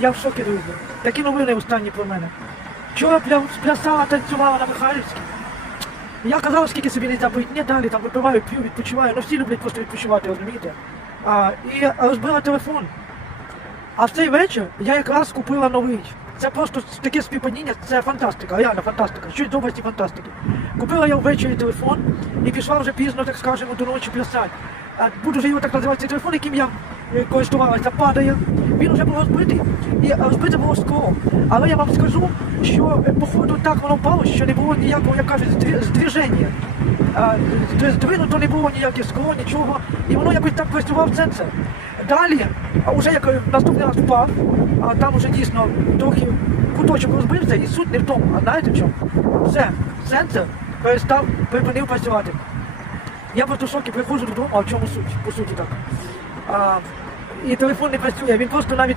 я в шокі друзі. Такі новини останні про мене. Вчора прям сплясала, танцювала на Михайлівській. Я казав, скільки собі не забить, ні далі там випиваю, п'ю, відпочиваю. Ну всі люблять просто відпочивати, розумієте? А, і розбила телефон. А в цей вечір я якраз купила новий. Це просто таке співпадіння, це фантастика, реально фантастика, щось з фантастики. Купила я ввечері телефон і пішла вже пізно, так скажемо, до ночі плясати. Буду вже його так називати, цей телефон, яким я користувалася, падає. Він вже був розбитий, і розбите було скло. Але я вам скажу, що е, походу так воно впало, що не було ніякого, як кажуть, здві- здвіження. Здвинуто не було ніяких скло, нічого. І воно якось так працював сенсор. Далі, а вже як е, наступний раз впав, а там вже дійсно трохи куточок розбився, і суть не в тому. А знаєте в чому? Все, сенсор перестав, припинив працювати. Я просто в шокі приходжу додому, а в чому суть? По суті так. А, і телефон не працює, він просто навіть